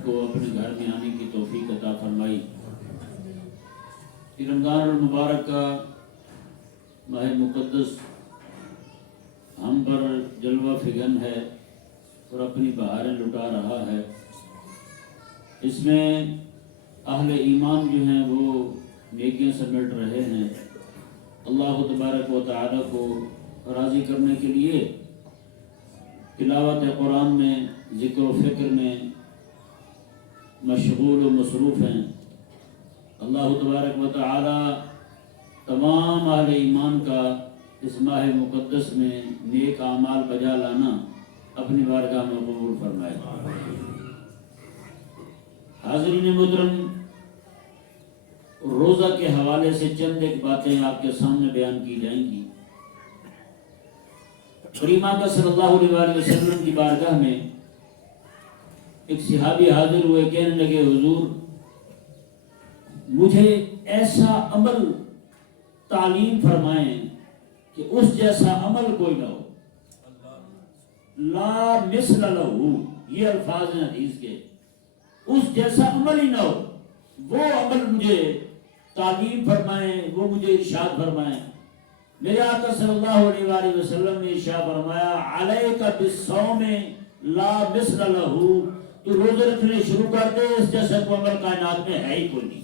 سب کو اپنے گھر میں آنے کی توفیق عطا فرمائی۔ رمضان المبارک کا ماہ مقدس ہم پر جلوہ فگن ہے اور اپنی بہاریں لٹا رہا ہے۔ اس میں اہل ایمان جو ہیں وہ نیکیاں سمیٹ رہے ہیں۔ اللہ تبارک و تعالی کو راضی کرنے کے لیے تلاوت قرآن میں، ذکر و فکر میں مشغول و مصروف ہیں۔ اللہ تبارک و تعالی تمام اہل ایمان کا اس ماہ مقدس میں نیک اعمال بجا لانا اپنی بارگاہ میں قبول فرمائے۔ حاضرین محترم، روزہ کے حوالے سے چند ایک باتیں آپ کے سامنے بیان کی جائیں گی۔ کریم آقا صلی اللہ علیہ وسلم کی بارگاہ میں ایک صحابی حاضر ہوئے، کہنے لگے حضور مجھے ایسا عمل تعلیم فرمائیں کہ اس جیسا عمل کوئی نہ ہو، لا مثل لہو، یہ الفاظ ہیں حدیث کے، اس جیسا عمل ہی نہ ہو، وہ عمل مجھے تعلیم فرمائیں، وہ مجھے ارشاد فرمائیں۔ میرے آقا صلی اللہ علیہ وآلہ وسلم نے ارشاد فرمایا علیک بالصوم لا مثل لہو، تو روزے رکھنے شروع کر دے، اس جیسا کوئی عمل کائنات میں ہے ہی کوئی نہیں۔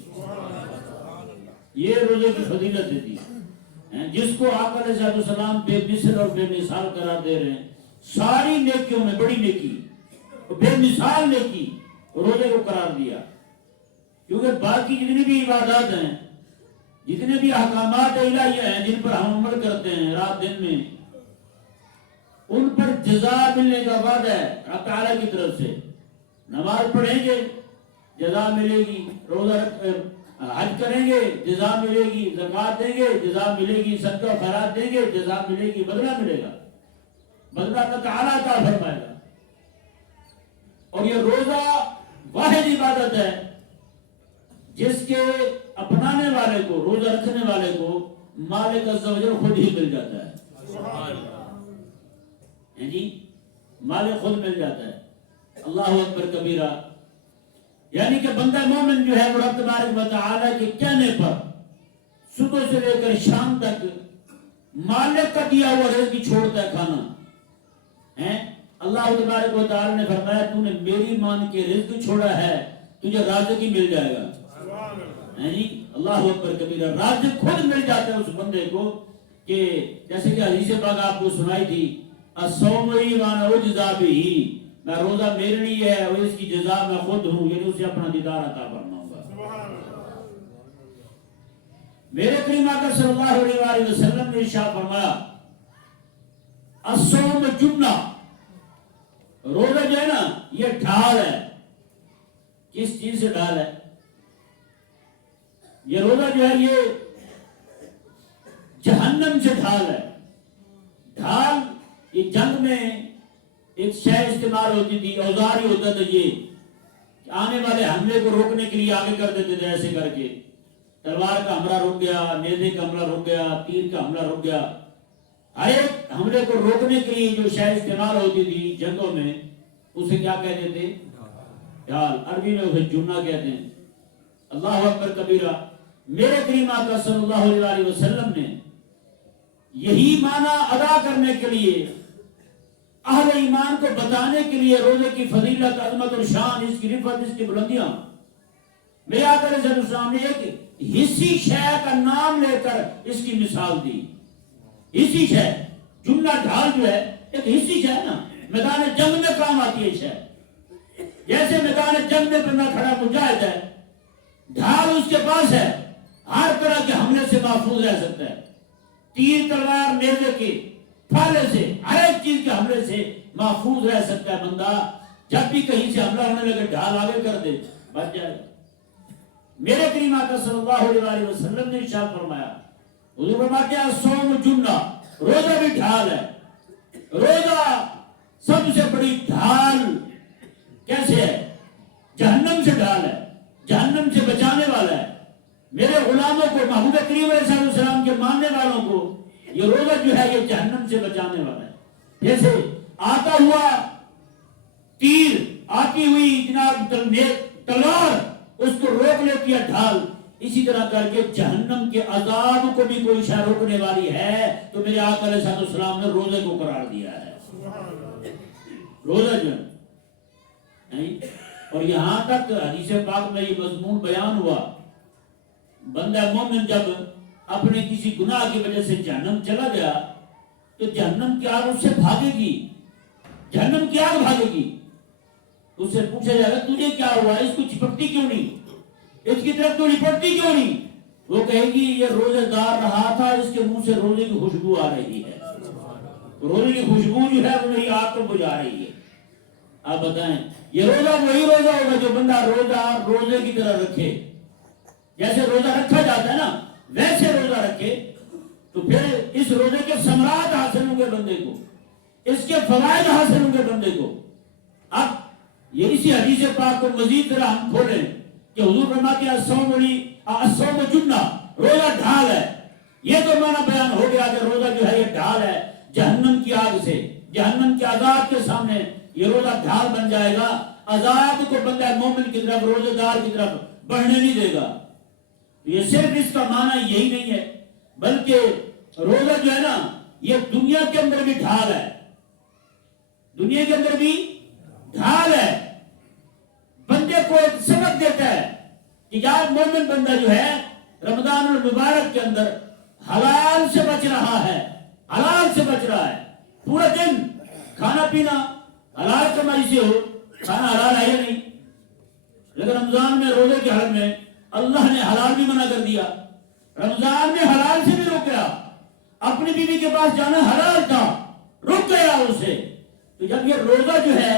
یہ روزے کی فضیلت دیتی ہے، جس کو آقا علیہ السلام بے مثل اور بے مثال قرار دے رہے ہیں۔ ساری نیکیوں میں بڑی نیکی، بے مثال نیکی روزے کو قرار دیا، کیونکہ باقی جتنی بھی عبادات ہیں، جتنے بھی احکامات الہیہ ہیں جن پر ہم عمل کرتے ہیں رات دن میں، ان پر جزا ملنے کا وعدہ ہے اللہ تعالیٰ کی طرف سے۔ نماز پڑھیں گے جزا ملے گی، روزہ حج کریں گے جزا ملے گی، زکوٰۃ دیں گے جزا ملے گی، صدقہ و خیرات دیں گے جزا ملے گی، بدلہ ملے گا، بدلہ اللہ تعالیٰ عطا فرمائے گا۔ اور یہ روزہ واحد عبادت ہے جس کے اپنانے والے کو، روزہ رکھنے والے کو مالک عز و جل خود ہی مل جاتا ہے۔ جی مالک خود مل جاتا ہے۔ اللہ اکبر کبیرہ، یعنی کہ بندہ مومن جو ہے وہ رب تبارک و تعالی کے کہنے پر صبح سے لے کر شام تک مالک کا دیا ہوا رزق چھوڑتا ہے کھانا ہے۔ اللہ تبارک و تعالی نے فرمایا تو نے میری مان کے رزق چھوڑا ہے، تجھے رازق ہی مل جائے گا۔ جی اللہ اکبر کبیرہ، رازق خود مل جاتا ہے اس بندے کو، کہ جیسے کہ حدیث پاک آپ کو سنائی تھی، الصوم لی وانا اجزا بہ، میں روزہ میرے لیے ہے اور اس کی جزا میں خود ہوں، یعنی اسے اپنا دیدار عطا فرماؤں گا۔ میرے کریم آقا صلی اللہ علیہ وآلہ وسلم نے ارشاد فرمایا الصوم جنہ، روزہ جو ہے نا یہ ڈھال ہے۔ کس چیز سے ڈھال ہے؟ یہ روزہ جو ہے یہ جہنم سے ڈھال ہے۔ ڈھال یہ جنگ میں ایک شے استعمال ہوتی تھی، اوزار ہی ہوتا تھا یہ، آنے والے حملے کو روکنے کے لیے آگے کر دیتے تھے ایسے کر کے، تلوار کا حملہ رک گیا، نیزے کا حملہ رک گیا، تیر کا حملہ رک گیا، ہر ایک حملے کو روکنے کے لیے جو شے استعمال ہوتی تھی جنگوں میں اسے کیا کہتے تھے؟ ڈھال، عربی میں اسے جنہ کہتے ہیں۔ اللہ اکبر کبیرہ، میرے کریم آقا صلی اللہ علیہ وآلہ وسلم نے یہی معنی ادا کرنے کے لیے، اہل ایمان کو بتانے کے لیے روزے کی فضیلت، عظمت اور شان، اس کی رفعت، اس کی بلندیاں، میرے آقا علیہ السلام نے ایک حصی شے کا نام لے کر اس کی مثال دی۔ حصی شے، جملہ ڈھال جو ہے ایک حصی شے ہے نا، میدان جنگ میں کام آتی ہے شے۔ جیسے میدان جنگ میں بندہ کھڑا مجاہد ہے، ڈھال اس کے پاس ہے، ہر طرح کے حملے سے محفوظ رہ سکتا ہے، تیر تلوار نیزے کے پھالے سے، ہر ایک چیز کے حملے سے محفوظ رہ سکتا ہے بندہ۔ جب بھی کہیں سے حملہ ہونے لگے ڈھال آگے کر دے، بچ جائے۔ میرے کریم آقا صلی اللہ علیہ وآلہ وسلم نے ارشاد فرمایا، حضور فرماتے ہیں الصوم جنہ، روزہ بھی ڈھال ہے۔ روزہ سب سے بڑی ڈھال کیسے ہے؟ جہنم سے ڈھال ہے، جہنم سے بچانے والا ہے۔ میرے غلاموں کو، محبوب کریم علیہ السلام کے ماننے والوں کو یہ روزہ جو ہے یہ جہنم سے بچانے والا ہے۔ جیسے آتا ہوا تیر آتی ہوئی جناب تلوار اس کو روک لیتی ہے ڈھال. اسی طرح کر کے جہنم کے عذاب کو بھی کوئی شے روکنے والی ہے تو میرے آقا علیہ السلام نے روزے کو قرار دیا ہے. روزہ جو ہے. اور یہاں تک حدیث پاک میں یہ مضمون بیان ہوا بندہ مومن جب اپنے کسی گناہ کی وجہ سے جہنم چلا گیا تو جہنم کی آگ اس سے بھاگے گی. جہنم کی آگ بھاگے گی. اس سے پوچھا جائے گا تجھے کیا ہوا, اس کو چپکتی کیوں نہیں, اس کی طرف تو لپٹتی کیوں نہیں؟ وہ کہے گی یہ روزے دار رہا تھا, اس کے منہ سے روزے کی خوشبو آ رہی ہے. روزے کی خوشبو جو ہے وہ میری آگ کو بجھا رہی ہے. آپ بتائیں یہ روزہ وہی روزہ ہوگا جو بندہ روزہ روزے کی طرح رکھے. جیسے روزہ رکھا جاتا ہے نا ویسے روزہ رکھے تو پھر اس روزے کے ثمرات حاصل ہوں گے بندے کو, اس کے فوائد حاصل ہوں گے بندے کو. اب یہ اسی حدیث پاک کو مزید ذرا ہم کھولیں کہ حضور فرماتے ہیں الصوم جنہ, روزہ ڈھال ہے. یہ تو معنی بیان ہو گیا کہ روزہ جو ہے یہ ڈھال ہے جہنم کی آگ سے, جہنم کے عذاب کے سامنے یہ روزہ ڈھال بن جائے گا. عذاب کو بندہ مومن کی طرف روزہ دار کی طرف بڑھنے نہیں دے گا. یہ صرف اس کا معنی یہی نہیں ہے بلکہ روزہ جو ہے نا یہ دنیا کے اندر بھی ڈھال ہے, دنیا کے اندر بھی ڈھال ہے. بندے کو ایک سبق دیتا ہے کہ یار مومن بندہ جو ہے رمضان المبارک کے اندر حلال سے بچ رہا ہے, حلال سے بچ رہا ہے. پورا دن کھانا پینا حلال کمائی سے ہو, کھانا حلال ہے یا نہیں, لیکن رمضان میں روزے کے حال میں اللہ نے حلال بھی منع کر دیا. رمضان میں حلال سے بھی روک گیا, اپنی بیوی کے پاس جانا حلال تھا رک گیا اسے. تو جب یہ روزہ جو ہے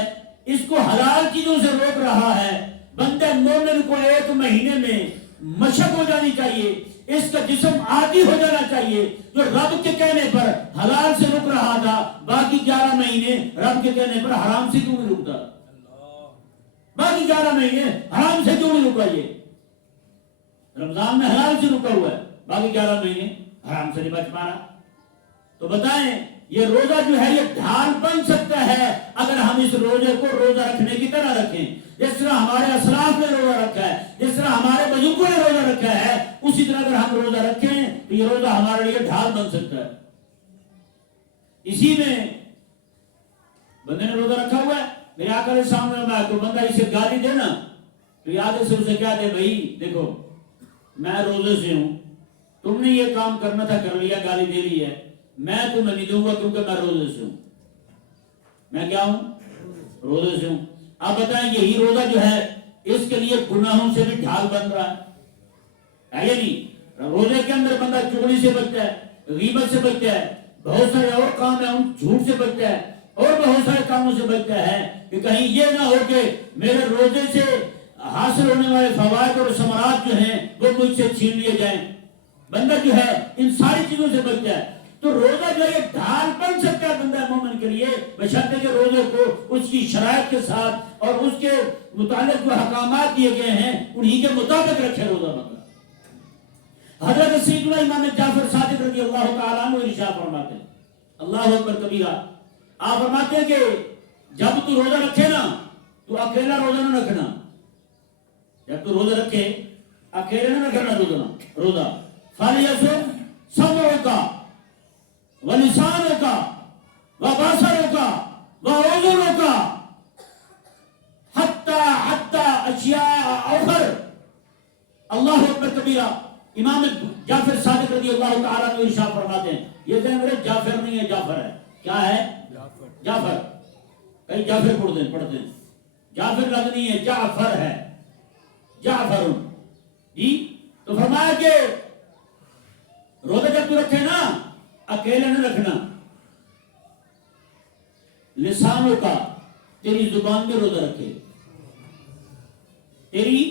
اس کو حلال چیزوں سے روک رہا ہے, بندہ مومن کو ایک مہینے میں مشق ہو جانی چاہیے, اس کا جسم عادی ہو جانا چاہیے. جو رب کے کہنے پر حلال سے رک رہا تھا باقی 11 مہینے رب کے کہنے پر حرام سے کیوں نہیں رکتا, باقی 11 مہینے حرام سے کیوں نہیں رکا. یہ رمضان میں حلال سے رکا ہوا ہے, باقی 11 مہینے حرام سے نہیں بچ پا رہا. تو بتائیں یہ روزہ جو ہے یہ ڈھال بن سکتا ہے اگر ہم اس روزے کو روزہ رکھنے کی طرح رکھیں. جس طرح ہمارے اسلاف نے روزہ رکھا ہے, جس طرح ہمارے بزرگوں نے روزہ رکھا ہے, اسی طرح اگر ہم روزہ رکھیں تو یہ روزہ ہمارے لیے ڈھال بن سکتا ہے. اسی میں بندے نے روزہ رکھا ہوا ہے, میرے آقا کے سامنے میں کوئی بندہ اسے گالی دے نا تو یاد سے اسے کیا دے, بھائی دیکھو میں روزے سے ہوں, تم نے یہ کام کرنا تھا کر لیا, گالی دے لی ہے, میں تمہیں نہیں دوں گا کیونکہ میں روزے سے ہوں. میں کیا ہوں؟ روزے سے ہوں. اب بتائیں یہی روزہ جو ہے اس کے لیے گناہوں سے بھی ڈھال بن رہا ہے یا نہیں؟ روزے کے اندر بندہ چغلی سے بچتا ہے, غیبت سے بچتا ہے, بہت سارے اور کام ہیں ان جھوٹ سے بچتا ہے, اور بہت سارے کاموں سے بچتا ہے کہ کہیں یہ نہ ہو کہ میرے روزے سے حاصل ہونے والے فوائد اور ثمرات جو ہیں وہ مجھ سے چھین لیے جائیں. بندہ جو ہے ان ساری چیزوں سے بچتا ہے. تو روزہ جو ہے ڈھال بن سکتا ہے بندہ مومن کے لیے بشرطے کہ روزے کو اس کی شرائط کے ساتھ اور اس کے متعلق جو حکامات دیے گئے ہیں انہی کے مطابق رکھے روزہ بندہ. حضرت سیدنا امام جعفر صادق رضی اللہ تعالیٰ عنہ ارشاد فرماتے ہیں, اللہ اکبر کبیرہ, آپ فرماتے ہیں کہ جب تو روزہ رکھے نا تو اکیلا روزہ نہ رکھنا. جب تو روزہ رکھے اکیلے نہ رکھنا روزہ. فَلْيَصُمْ سَمْعُكَ وَلِسَانُكَ وَبَصَرُكَ وَأُذُنُكَ حَتَّى أَشْيَاءَ أُخَرَ. اللہ اکبر کبیرہ. امام جعفر صادق رضی اللہ تعالیٰ عنہ ارشاد فرماتے ہیں, یہ کہ میرے جعفر نہیں ہے, جعفر ہے. کیا ہے؟ جعفر. کئی جعفر پڑھتے ہیں, جعفر لفظ نہیں ہے, جعفر ہے, جعفر جی. تو فرمایا کہ روزہ جب تو رکھے نا اکیلے نہ رکھنا. لسانوں کا, تیری زبان میں روزہ رکھے, تیری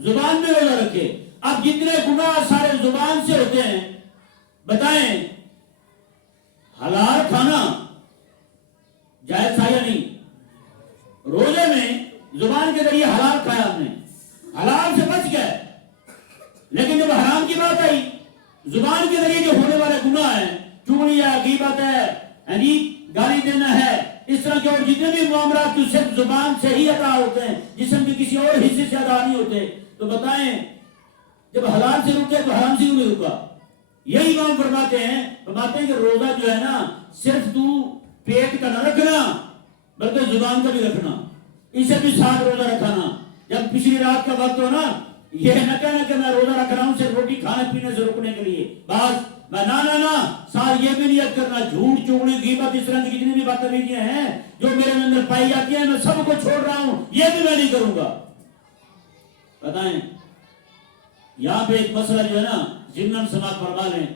زبان میں روزہ رکھے. اب جتنے گناہ سارے زبان سے ہوتے ہیں, بتائیں حلال کھانا جائز تھا یا نہیں؟ روزے میں زبان کے ذریعے حلال کھایا ہم نے, حلال سے بچ گئے. لیکن جب حرام کی بات آئی, زبان کے ذریعے جو ہونے والے گناہ ہیں, چغلی ہے, غیبت ہے, گالی دینا ہے, اس طرح کے اور جتنے بھی معاملات جو صرف زبان سے ہی ادا ہوتے ہیں، جسم کے کسی اور حصے سے ادا نہیں ہوتے، تو بتائیں جب حلال سے رکے تو حرام سے کیوں نہیں رکا؟ یہی امام فرماتے ہیں کہ روزہ جو ہے نا صرف تو پیٹ کا نہ رکھنا بلکہ زبان کا بھی رکھنا، اسے بھی ساتھ روزہ رکھنا۔ جب پچھلی رات کا وقت ہو نا، یہ نہ کہنا کہ میں روزہ رکھ رہا ہوں صرف روٹی کھانے پینے سے روکنے کے لیے، بس میں نہ ساتھ یہ بھی نیت کرنا جھوٹ چغلی غیبت اس طرح کی جتنی بھی بدتمیزیاں ہیں جو میرے اندر پائی جاتی ہیں میں سب کو چھوڑ رہا ہوں، یہ بھی میں نہیں کروں گا۔ بتائیں یہاں پہ ایک مسئلہ جو ہے نا ضمن سماعت فرما لیں،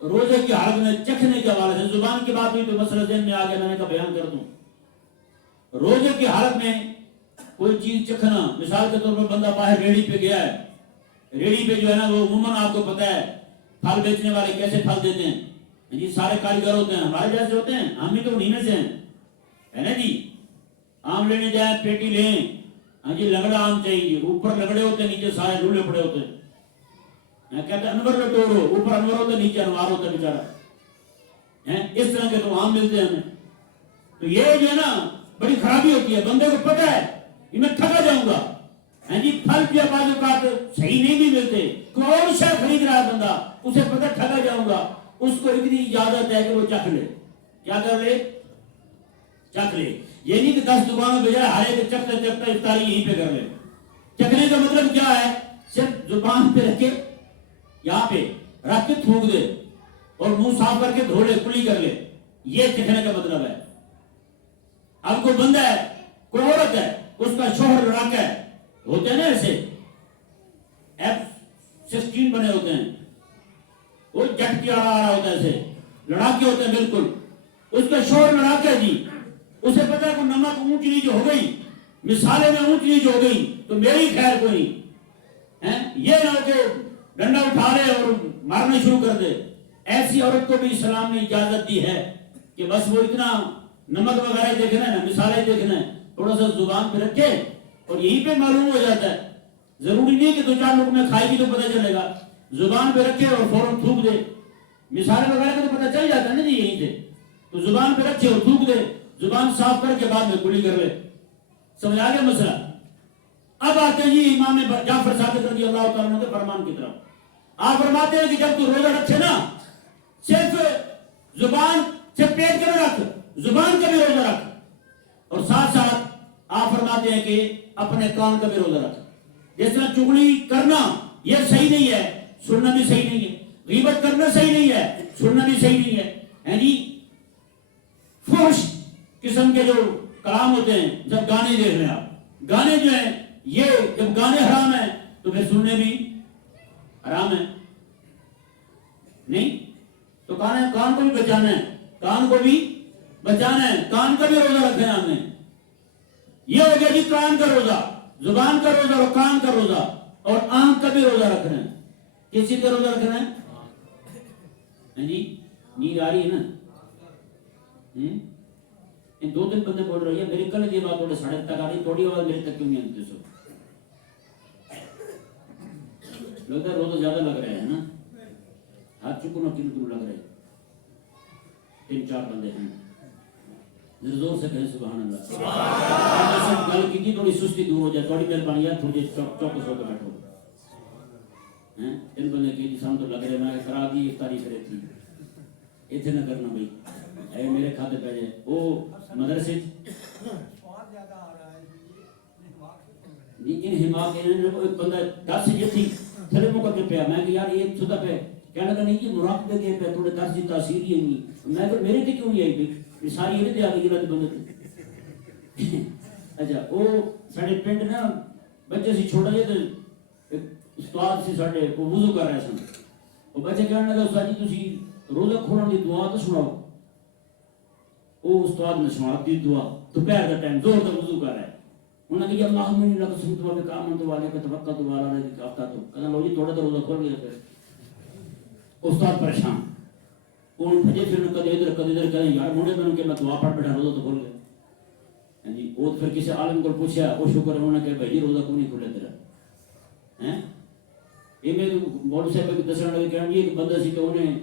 روزے کی حالت میں چکھنے کے حوالے سے زبان کی بات ہوئی تو مسئلہ ذہن میں آ گیا، میں نے کہا بیان کر دوں۔ روزے کی حالت میں کوئی چیز چکھنا، مثال کے طور پر بندہ باہر ریڑھی پہ گیا ہے، ریڑھی پہ جو ہے نا وہ عموماً آپ کو پتہ ہے پھل بیچنے والے کیسے پھل دیتے ہیں جی، سارے کاریگر ہوتے ہیں، ہمارے جیسے ہوتے ہیں، ہم بھی تو انہی میں سے ہیں، ہے نا جی۔ آم لینے جائیں پیٹی لیں، ہاں جی لگڑا آم چاہیے جی، اوپر لگڑے ہوتے ہیں نیچے سارے لولے پڑے ہوتے ہیں، کہتے ہیں انور لٹورو، اوپر انور ہوتا ہے نیچے انوار ہوتا ہے بیچارہ، اس طرح کے تو آم ملتے ہیں ہمیں۔ تو یہ جو ہے نا بڑی خرابی ہوتی ہے، بندے کو پتہ ہے کہ میں ٹھگا جاؤں گا، ہاں جی پھل بھی بعض اوقات صحیح نہیں بھی ملتے، کوئی اور شے خرید رہا ہے بندہ، اسے پتہ ٹھگا جاؤں گا، اس کو اتنی اجازت ہے کہ وہ چکھ لے، کیا کر لے؟ چکھ لے۔ یہ نہیں کہ 10 دکانوں پہ جائے ہر ایک چکھتے چکھتے افطاری یہیں پہ کر لے۔ چکھنے کا مطلب کیا ہے؟ صرف زبان پہ رکھ کے یہاں پہ رکھ کے تھوک دے اور منہ صاف کر کے دھو لے، کلی کر لے، یہ چکھنے کا مطلب ہے۔ اب کوئی بندہ ہے، کوئی عورت ہے، اس کا شوہر لڑاکا ہے، ہوتے ہیں نا ایسے F-16 بنے ہوتے ہیں، وہ جٹ کی آ رہا ہوتا ہے، ایسے لڑاکے ہوتے ہیں بالکل، اس کا شوہر لڑاکا ہے جی، اسے پتا ہے کہ نمک اونچ نیچ ہو گئی، مثالے میں اونچ نیچ ہو گئی تو میری خیر کوئی نہیں، یہ نہ ہو کہ ڈنڈا اٹھا لے اور مارنا شروع کر دے۔ ایسی عورت کو بھی اسلام نے اجازت دی ہے کہ بس وہ اتنا نمک وغیرہ دیکھنا ہے نا، مثالیں دیکھنا ہے، تھوڑا سا زبان پہ رکھے اور یہیں پہ معلوم ہو جاتا ہے، ضروری نہیں کہ 2-4 لوگ میں کھائے گی تو پتہ چلے گا، زبان پہ رکھے اور فوراً تھوک دے، مثالیں وغیرہ کا تو پتہ چل جاتا ہے نا جی یہیں سے، تو زبان پہ رکھے اور تھوک دے، زبان صاف کر کے بعد میں کلی کر لے۔ سمجھ آ گیا مسئلہ؟ اب آتے ہیں جی امام جعفر صادق رضی اللہ تعالیٰ عنہ کے فرمان کی طرف۔ آپ فرماتے ہیں کہ جب تو روزہ رکھے نا صرف زبان سے پیٹ کا نہ رکھ، زبان کا بھی روزہ رکھ، اور ساتھ ساتھ آپ فرماتے ہیں کہ اپنے کان کا بھی روزہ رکھ۔ جس طرح چغلی کرنا یہ صحیح نہیں ہے، سننا بھی صحیح نہیں ہے، غیبت کرنا صحیح نہیں ہے، سننا بھی صحیح نہیں ہے جی۔ فحش قسم کے جو کلام ہوتے ہیں، جب گانے دیکھ رہے ہیں آپ، گانے جو ہیں یہ جب گانے حرام ہیں تو پھر سننے بھی حرام ہے، نہیں تو کان کو بھی بچانا ہے، کان کو بھی بچانا ہے، کان کا بھی روزہ رکھنا ہے ہم نے۔ یہ ہو گیا جی کان کا روزہ، زبان کا روزہ اور کان کا روزہ، اور آنکھ کا بھی روزہ رکھنا ہے۔ کس چیز کا روزہ رکھنا ہے جی؟ نیند آ رہی ہے نا؟ ان 2-3 بندے بول رہے ہیں میری کل یہ بات تھوڑے ساڑھے تک آ رہی، تھوڑی آواز میرے تک کیوں نہیں آتی؟ سب لگتا ہے روزہ زیادہ لگ رہے ہیں نا، ہاتھ چکو نہ کن لگ رہے، 3-4 بندے ہیں، زور سے کہیں سبحان اللہ۔ گل کی تھوڑی سستی دور ہو جائے، تھوڑی مہربانی ہے، تھوڑی چوکس ہو کے بیٹھو۔ ان بندے کی سام تو لگ رہے میں کرا دی افطاری کرے تھی، اتنے نہ کرنا بھائی، اے میرے کھاتے پہ جائے وہ مدرسے ان حماق ایک بندہ 10 سے یہ تھی تھلے موقع کے پہ میں کہ یار یہ چھتا پہ کہنے لگا نہیں جی مراقبے کے پہ تھوڑے 10 کی تاثیر ہی نہیں، میں کہ میرے تے کیوں نہیں آئی بھائی ساری یہ تے آ گئی جنہاں بندے تے۔ اچھا وہ ساڑھے پنڈ نا بچے سی چھوڑا جائے تو استاد سی ساڑھے وہ وضو کر رہے سن، وہ بچے کہنے لگا استاد جی تسی روزہ کھولن دی دعا تو سناؤ۔ وہ استاد نے سنا دی دعا، دوپہر کا ٹائم زور تک وضو کر رہا ہے، انہوں نے کہا اللہم انی لک سمت و بک آمنت و علیک توکلت و علی رزقک افطرت۔ کہا لو جی تھوڑا تو روزہ کھول گیا۔ پھر استاد پریشان، انہوں نے بھجے پھر کدے ادھر کہیں یار منڈے میں کہ میں دعا پڑھ بیٹھا روزہ تو کھول گیا جی۔ وہ پھر کسی عالم کو پوچھا، وہ شکر انہوں نے کہا بھائی روزہ کیوں نہیں کھولے تیرا؟ یہ میں مولوی صاحب کے دسن لگے کہنا جی ایک بندہ سی کہ انہیں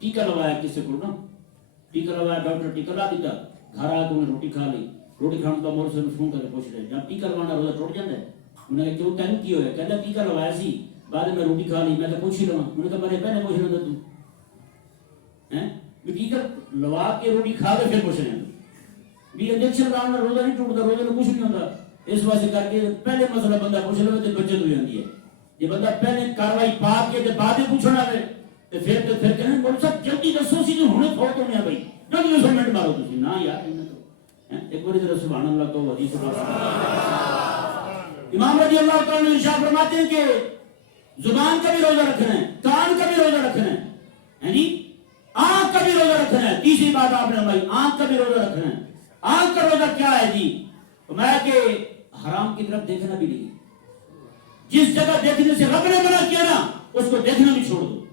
ٹیکہ لوایا کسی کو نا، ٹیکا لگوایا ڈاکٹر ٹیکا لا دیتا گھر آ کے انہیں روٹی کھا لی روٹی کھانے کا مور سے فون کر کے پوچھ رہے جب ٹیکا لگوانا روزہ ٹوٹ جاتا ہے انہوں نے کہا کیوں تین کی ہوئے کہتا ٹیکا لگوایا سی بعد میں روٹی کھا لی میں کہا پوچھ ہی لوں انہوں نے کہا میں پہلے پوچھ رہا تھا تو ٹیکا لگوا کے روٹی کھا کے پھر پوچھ رہے ہیں بھی انجیکشن لانا روزہ نہیں ٹوٹتا روزے میں کچھ نہیں ہوتا اس واسطے کر کے پہلے مسئلہ بندہ پوچھ لو تو بچت ہو جاتی ہے یہ بندہ پہلے کاروائی پا کے تو بعد میں پوچھنا ہے تو پھر کہنے بول سب جلدی دسو سی جو ہونے فوت ہونے بھائی جلدی دسو منٹ مارو تسی نہ یار ایک بار ذرا سبحان اللہ تو حدیث امام رضی اللہ تعالی عنہ ارشاد فرماتے ہیں کہ زبان کا بھی روزہ رکھنا ہے کان کا بھی روزہ رکھنا ہے جی آنکھ کا بھی روزہ رکھنا ہے تیسری بات آپ نے فرمائی آنکھ کا بھی روزہ رکھنا ہے آنکھ کا روزہ کیا ہے جی فرمایا کہ حرام کی طرف دیکھنا بھی نہیں جس جگہ دیکھنے سے رب نے منع کیا نا اس کو دیکھنا بھی چھوڑ دو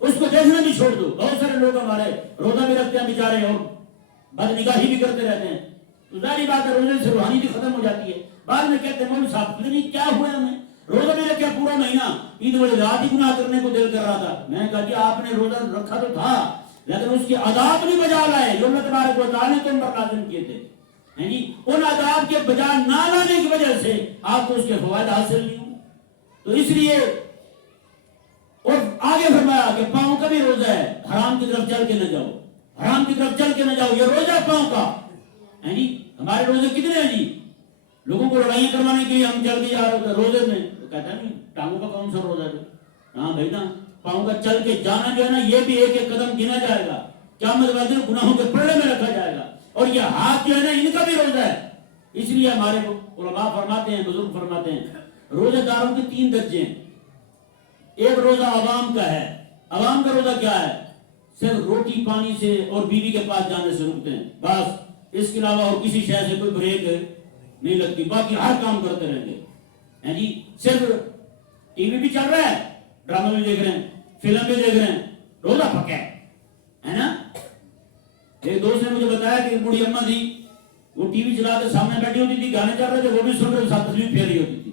اس کو دیکھنا بھی چھوڑ دو بہت سارے لوگ ہمارے روزہ بھی رکھتے ہیں بیچارے اور بد نگاہی بھی کرتے رہتے ہیں تو ظاہری بات ہے روزے سے روحانی بھی ختم ہو جاتی ہے بعد میں کہتے ہیں مولوی صاحب پتہ نہیں کیا ہوا ہمیں روزہ بھی رکھا پورا مہینہ عید والی رات ہی گناہ کرنے کو دل کر رہا تھا میں نے کہا جی آپ نے روزہ رکھا تو تھا لیکن اس کے عذاب نہیں بجا لائے جو اللہ تبارک و تعالیٰ نے تم پر لازم کیے تھے جی ان عذاب کے بجا نہ لانے کی وجہ سے آپ کو اس کے فوائد حاصل نہیں ہوں تو اس لیے اور آگے فرمایا کہ پاؤں کا بھی روزہ ہے حرام کی طرف چل کے نہ جاؤ حرام کی طرف چل کے نہ جاؤ یہ روزہ پاؤں کا ہے جی ہمارے روزے کتنے ہیں جی لوگوں کو لڑائیاں کروانے کے لیے ہم چل کے جا رہے تھے روزے میں تو کہتا ہے نہیں ٹانگوں کا کون سا روزہ ہے ہاں بھائی نا پاؤں کا چل کے جانا جو ہے نا یہ بھی ایک ایک قدم گنا جائے گا قیامت والے دن گناہوں کے پلڑے میں رکھا جائے گا اور یہ ہاتھ جو ہے نا ان کا بھی روزہ ہے اس لیے ہمارے علماء فرماتے ہیں بزرگ فرماتے ہیں روزہ داروں کے 3 درجے ہیں ایک روزہ عوام کا ہے عوام کا روزہ کیا ہے صرف روٹی پانی سے اور بیوی کے پاس جانے سے رکتے ہیں بس اس کے علاوہ اور کسی شے سے کوئی بریک نہیں لگتی باقی ہر کام کرتے رہیں گے ہیں جی صرف ٹی وی بھی چل رہا ہے ڈرامہ بھی دیکھ رہے ہیں فلم بھی دیکھ رہے ہیں روزہ پکا ہے نا ایک دوست نے مجھے بتایا کہ بوڑھی اماں تھی وہ ٹی وی چلا کے سامنے بیٹھی ہوتی تھی گانے چل رہے تھے وہ بھی سن رہے ساتھ تصویر پھیر رہی ہوتی تھی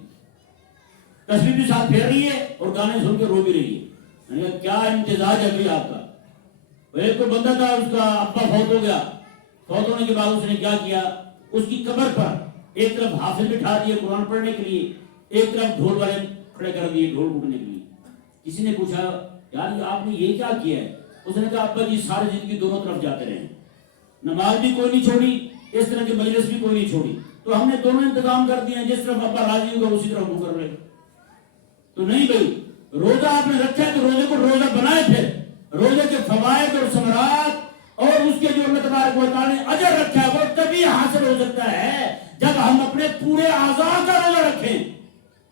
تصویر بھی ساتھ پھیر رہی ہے اور گانے سن کے رو بھی رہی ہے میں نے کہا کیا امتزاج ہے بھائی آپ کا ایک کو بندہ تھا اس کا ابا فوت ہو گیا فوت ہونے کے بعد اس نے کیا کیا اس کی قبر پر ایک طرف حافظ بٹھا دیے قرآن پڑھنے کے لیے ایک طرف ڈھول والے کھڑے کر دیے ڈھول بکنے کے لیے کسی نے پوچھا یار آپ نے یہ کیا کیا ہے اس نے کہا ابا جی ساری زندگی دونوں طرف جاتے رہے نماز بھی کوئی نہیں چھوڑی اس طرح کی مجلس بھی کوئی نہیں چھوڑی تو ہم نے دونوں انتظام کر دیے جس طرف ابا راضی ہوگا اسی طرف وہ کر رہے تو نہیں بھائی روزہ آپ نے رکھا ہے تو روزے کو روزہ بنائے پھر روزے کے فوائد اور ثمرات اور اس کے جو اللہ تبارک و تعالیٰ نے اجر رکھا ہے وہ تبھی حاصل ہو سکتا ہے جب ہم اپنے پورے اعضاء کا روزہ رکھیں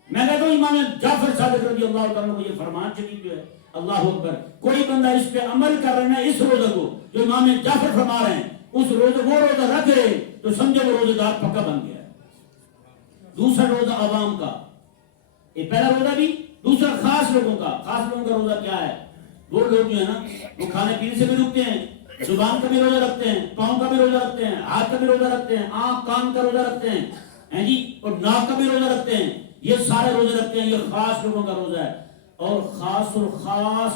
میں کہتا ہوں امام جعفر صادق رضی اللہ تعالیٰ کو یہ فرمان شریف جو ہے اللہ اکبر کوئی بندہ اس پہ عمل کر رہا ہے اس روزہ کو جو امام جعفر فرما رہے ہیں اس روزہ وہ روزہ رکھ رہے تو سمجھو وہ روزہ دار پکا بن گیا ہے دوسرا روزہ عوام کا یہ پہلا روزہ بھی دوسرا خاص لوگوں کا روزہ کیا ہے وہ لوگ جو ہے نا وہ کھانے پینے سے بھی رکتے ہیں زبان کا بھی روزہ رکھتے ہیں پاؤں کا بھی روزہ رکھتے ہیں ہاتھ کا بھی روزہ رکھتے ہیں آنکھ کان کا روزہ رکھتے ہیں جی اور ناک کا بھی روزہ رکھتے ہیں یہ سارے روزے رکھتے ہیں یہ خاص لوگوں کا روزہ ہے اور خاص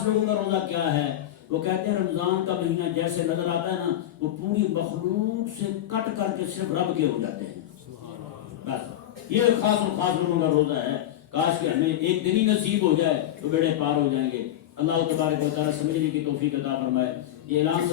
لوگوں کا روزہ کیا ہے وہ کہتے ہیں رمضان کا مہینہ جیسے نظر آتا ہے نا وہ پوری مخلوق سے کٹ کر کے صرف رب کے ہو جاتے ہیں بس یہ خاص لوگوں کا روزہ ہے کاش کہ ہمیں ایک دن ہی نصیب ہو جائے تو بیڑے پار ہو جائیں گے اللہ تبارک و تعالیٰ سمجھنے کی توفیق عطا فرمائے یہ اعلان